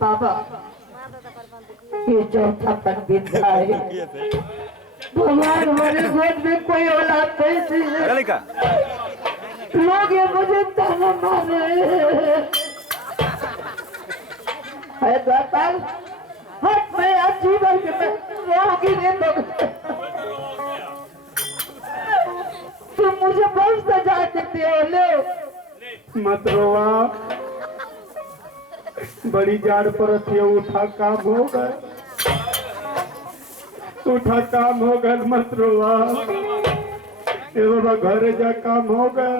बाबा ये चौथा पन बिंदा है। भगवान हमारे गोद में कोई औलाद नहीं है। लोग ये मुझे ताना मार रहे हैं। द्वारपाल हट, मैं आज जीवन के मैं रोगी नहीं तो तुम मुझे बहुत सजा देते हो। ले मत रोवा, बड़ी जाड़ परत है, उठा काम होगा, उठा काम होगा, मत रोवा। ए बाबा घरे जा काम होगा।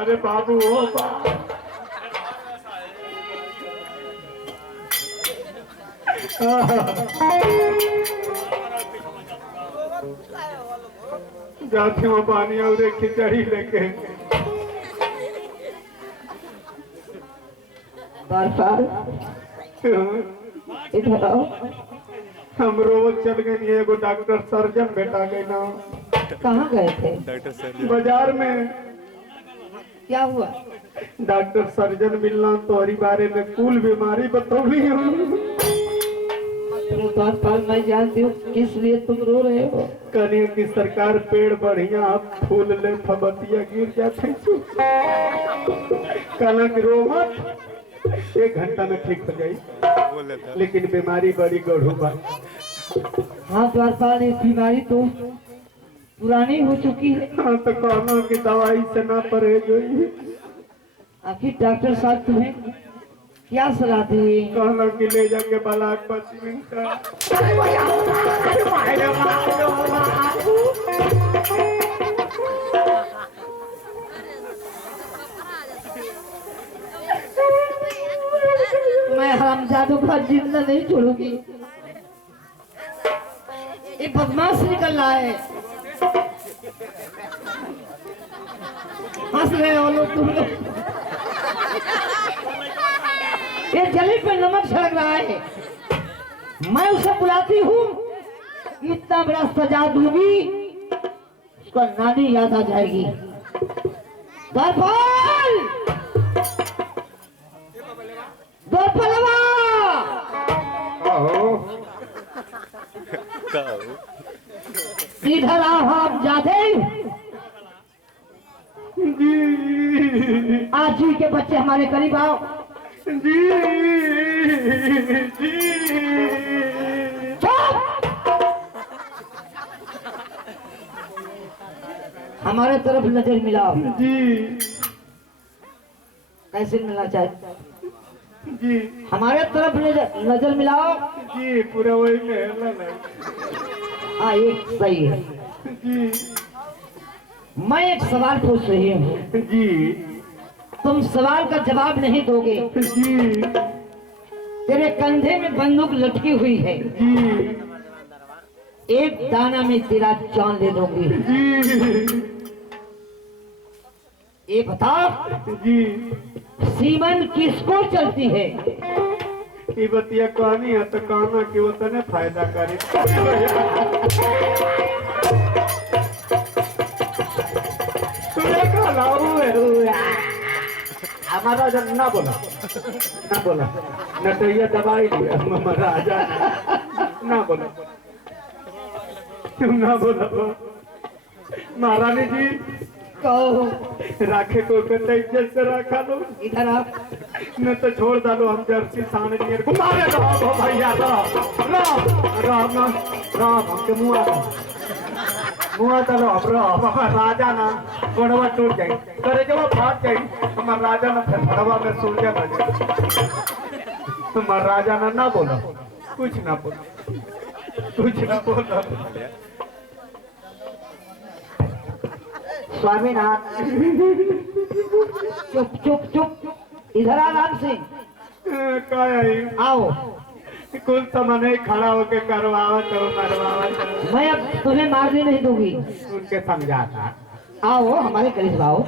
अरे बाबू हो जाती हूँ पानी और खिचड़ी लेके। इधर आओ। हम रोज चल गए, एगो डॉक्टर सर्जन भेटा गए ना। कहाँ गए थे? बाजार में। क्या हुआ? डॉक्टर सर्जन मिलना तोहरी बारे में कुल बीमारी बतौली। द्वारपाल मैं जानती हूँ किस लिए तुम रो रहे हो। कनिया की सरकार पेड़ बढ़िया फूल ले फबतिया गिर जाते। कनक रो मत, 1 घंटा में ठीक हो जाए, लेकिन बीमारी बड़ी गढ़ू बा। हाँ द्वारपाल, ये बीमारी तो पुरानी हो चुकी है। हाँ तो कहना की दवाई से ना परहेज हुई। आखिर डॉक्टर साहब तुम्हें क्या सलाह दी? कहना की ले जाके बलाक पश्चिमी का। मैं हरामजादों का जिंदा नहीं छोड़ूंगी। ये बदमाश निकल रहा है। हंस रहे हो लोग तुम लोग। ये जली पे नमक छिड़क रहा है। मैं उसे बुलाती हूँ, इतना बड़ा सजा दूंगी, उसका नानी याद आ जाएगी। द्वारपाल, द्वारपालवा, इधर आओ। आप जाते आज जी के बच्चे हमारे करीब आओ। जी जी हमारे तरफ नजर मिलाओ। जी कैसे मिलना चाहिए? जी हमारे तरफ नजर मिलाओ। जी पूरा वही में। हाँ एक सही है। जी मैं एक सवाल पूछ रही हूँ, जी तुम सवाल का जवाब नहीं दोगे। जी तेरे कंधे में बंदूक लटकी हुई है, जी एक दाना में तेरा जान ले दूंगी। जी ये बता, जी सीमन किसको चलती है? ये बतिया कहानी है तो कहना कि वो तने फायदा करे। हमारा जब ना बोला नटैया दवाई लिया राजा ना बोला, तुम ना बोला। महारानी जी कहो। राखे को इज्जत से रखा लो। इधर आप न तो छोड़ डालो, हम जर्सी सामने घुमावे रहो भैया। राम हमके मुआ चलो हमारा राजा ना गोड़वा टूट जाए, करे जब फाट जाए हमारा राजा ना फड़वा में सूर्य बजे। तुम्हारा राजा ना बोला, कुछ ना बोला। स्वामीनाथ, चुप चुप चुप, इधर आ राम सिंह। क्या आओ। कुल सामने खड़ा होके करवावत हो। मैं अब तुम्हें मारने नहीं दूंगी। उनके समझाता। आओ हमारे करीब आओ।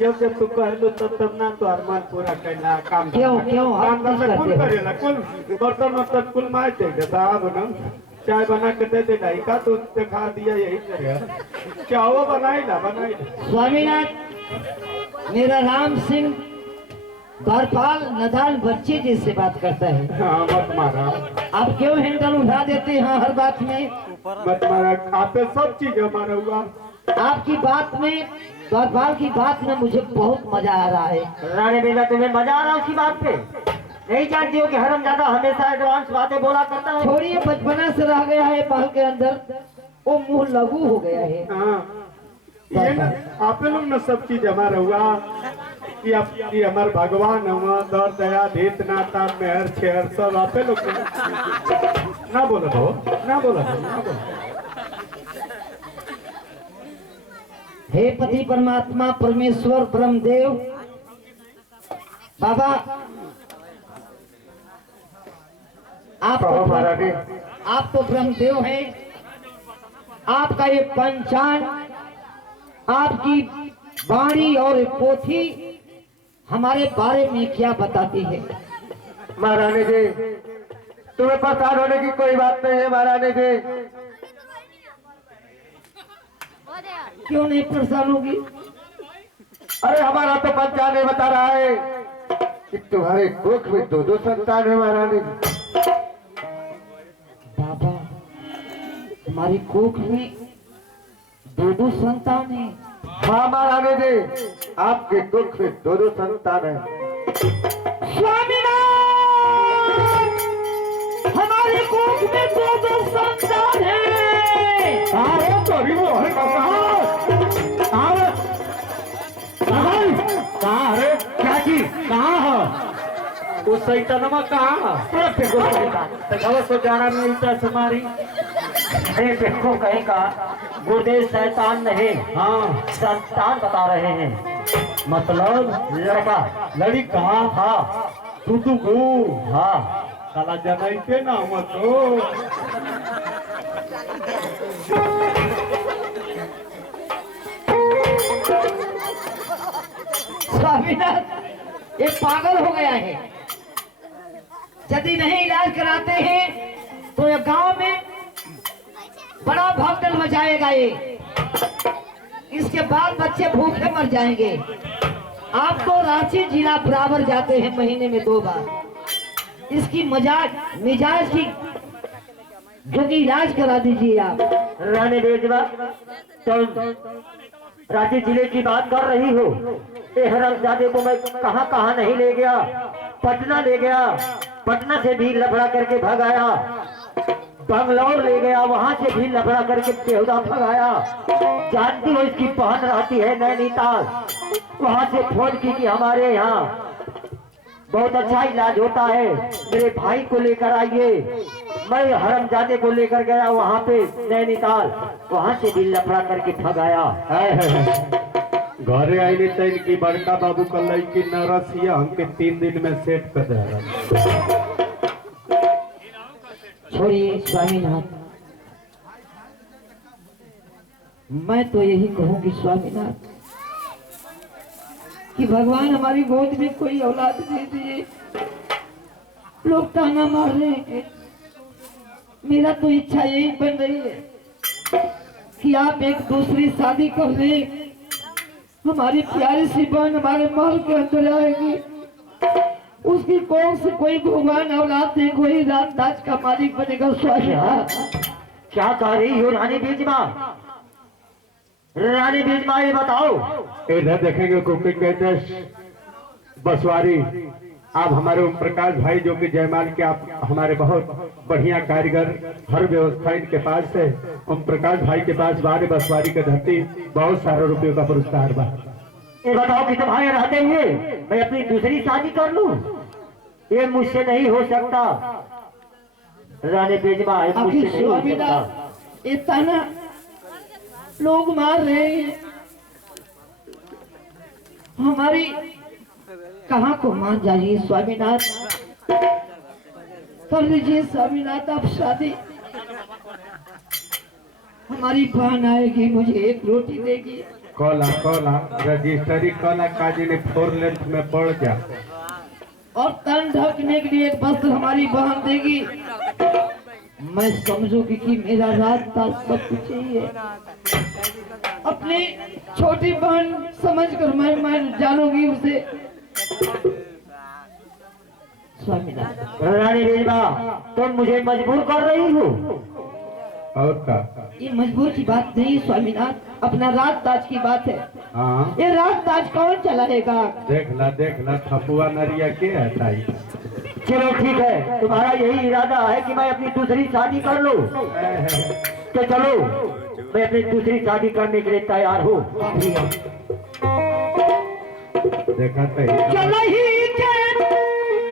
जब तू कह दो तब ना तो अरमान पूरा करना काम। क्यों काम कुल करेला, कुल बर्तन वर्तन कुल मार चाहिए साहब ना। चाय बना के दे देना का तो दिखा दिया, यही करेगा। क्या वो बनाई ना। स्वामीनाथ मेरा राम सिंह द्वारपाल नदान बच्चे जैसे बात करता है। हाँ मत मारा, आप क्यों हैंडल उठा देते हैं हर बात में? मत मारा, आपे सब चीज हमारा हुआ। आपकी बात में, द्वारपाल की बात में मुझे बहुत मजा आ रहा है। रानी बेटा तुम्हें मजा आ रहा है उसकी बात पे? नहीं जानती हो कि हरामजादा हमेशा एडवांस बातें बोला करता है? छोड़िए, बचपना से रह गया है महल के अंदर, वो मुंह लघु हो गया है। हाँ ये ना आप लोग ना सब चीज हमारा हुआ। ये हमारे भगवान हुआ, दर दया देत नाता मेहर छेहर सब आपे लोग ना बोलो तो ना बोलो ना बोलो। हे पति परमात्मा परमेश्वर ब्रह्मदेव बाबा, आप तो ब्रह्मदेव हैं। आपका ये पंचांग, आपकी वाणी और पोथी हमारे बारे में क्या बताती है? महारानी जी तुम्हें परेशान होने की कोई बात नहीं है महारानी जी। क्यों नहीं परेशान होगी? अरे हमारा तो पंचांग नहीं बता रहा है कि तुम्हारे कोख में दो संतान है महारानी जी। बाबा, हमारी कोख में दो संतान है। हाँ महारानी जी, आपके कोख में दो संतान है। स्वामीनाथ, हमारे कोख में दो संतान है। हाँ तो अभी वो है कहाँ है? क्या जी कहाँ है? वो सैतानमा कहाँ है? तो जाना मिलता तुम्हारी। अरे देखो कहेगा गुरुदेव शैतान नहीं, हाँ संतान बता रहे हैं। मतलब लड़का लड़ी कहाँ? हाँ तू को हाँ साला जनाइते ना मत हो। स्वामीनाथ, ये पागल हो गया है। यदि नहीं इलाज कराते हैं तो ये गांव में बड़ा भगदड़ मचाएगा ये। इसके बाद बच्चे भूखे मर जाएंगे। आप तो रांची जिला बराबर जाते हैं महीने में 2 बार। इसकी मिजाज की जो कि इलाज करा दीजिए आप। रानी बेजवा तुम रांची जिले की बात कर रही हो? ये हरामजादे को मैं कहाँ कहाँ नहीं ले गया। पटना ले गया, पटना से भी लफड़ा करके भगाया। बंगलौर ले गया, वहां से भी लफड़ा करके बेहुदा भगाया। जानती हो इसकी बहन रहती है नैनीताल, वहां से फोन की कि हमारे यहाँ बहुत अच्छा इलाज होता है, मेरे भाई को लेकर आइए। मैं हरामजादे को लेकर गया वहां पे नैनीताल, वहां से भी लफड़ा करके भगाया। घरे आई तो इनकी बड़का बाबू का लड़की नरसिया हमके 3 दिन में सेट कर दे रहा। छोड़िए स्वामीनाथ, मैं तो यही कहूंगी स्वामीनाथ कि भगवान हमारी गोद में कोई औलाद दे दिए। लोग ताना मार रहे हैं। मेरा तो इच्छा यही बन रही है कि आप एक दूसरी शादी कर लें। हमारी प्यारी सी बहन हमारे महल के अंदर आएगी, उसकी कौन से कोई भगवान औलाद दे, कोई रात ताज का मालिक बनेगा। स्वामीनाथ, क्या कह रही हो रानी बीजमा? रानी बीजमा ये बताओ। इधर देखेंगे कुकी कहते बसवारी। आप हमारे ओम प्रकाश भाई जो कि जयमाल के आप हमारे बहुत बढ़िया कारीगर, हर व्यवस्था इनके पास है। ओम प्रकाश भाई के पास बारे बसवारी का धरती बहुत सारे रुपयों का पुरस्कार बा। ये बताओ कि तुम्हारे रहते हुए मैं अपनी दूसरी शादी कर लूं? ये मुझसे नहीं हो सकता रानी बेजमा, ये मुझसे नहीं हो सकता। ये ताना लोग मार रहे हैं, हमारी कहाँ को मान जाइए। स्वामीनाथ कर लीजिए स्वामीनाथ आप शादी। हमारी बहन आएगी, मुझे एक रोटी देगी। कॉला रजिस्ट्री कॉला काजी ने 4 लेंथ में पड़ जा और तन ढकने के लिए एक वस्त्र हमारी बहन देगी। मैं समझूंगी कि मेरा रास्ता सब कुछ ही है। अपनी छोटी बहन समझकर मैं जानूंगी उसे। स्वामीनाथ। रानी रीवा, तुम मुझे मजबूर कर रही हो। और का? ये मजबूर की बात नहीं स्वामीनाथ, अपना राज ताज की बात है। हाँ ये राज ताज कौन चलाएगा? देख ला थपुआ नरिया के है ताई। चलो ठीक है, तुम्हारा यही इरादा है कि मैं अपनी दूसरी शादी कर लूं, तो चलो मैं अपनी दूसरी शादी करने के लिए तैयार हूँ। देखा चलो ही